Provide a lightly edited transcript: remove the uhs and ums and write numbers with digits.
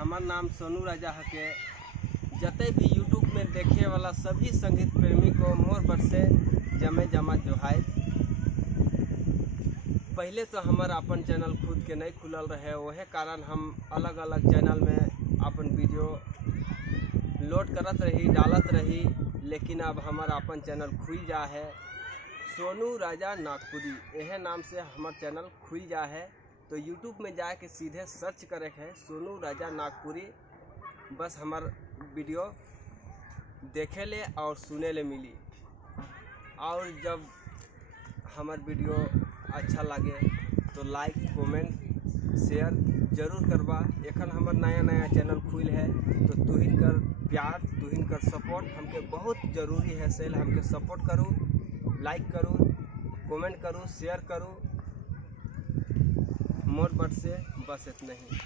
हमार नाम सोनू राजा हके। जते भी यूट्यूब में देखे वाला सभी संगीत प्रेमी को मोर बर से जमे जमा जोहाय। पहले तो हमार अपन चैनल खुद के नहीं खुलल रहे, वह कारण हम अलग अलग चैनल में अपन वीडियो लोड करत रही, डालत रही। लेकिन अब हमारा अपन चैनल खुल जा है, सोनू राजा नागपुरी यह नाम से हमार चैनल खुल जा है। तो यूट्यूब में जाके सीधे सर्च करे है सोनू राजा नागपुरी, बस हमार वीडियो देखे ले और सुने ले मिली। और जब हमार वीडियो अच्छा लगे तो लाइक कमेंट शेयर जरूर करबा। एखन हमार नया नया चैनल खुल है, तो तुहिन कर प्यार, तुहिन कर सपोर्ट हमके बहुत ज़रूरी है। सेल हमके सपोर्ट करूँ, लाइक करूँ, कमेंट करूँ, शेयर करूँ। मोर बट से बस इतना ही।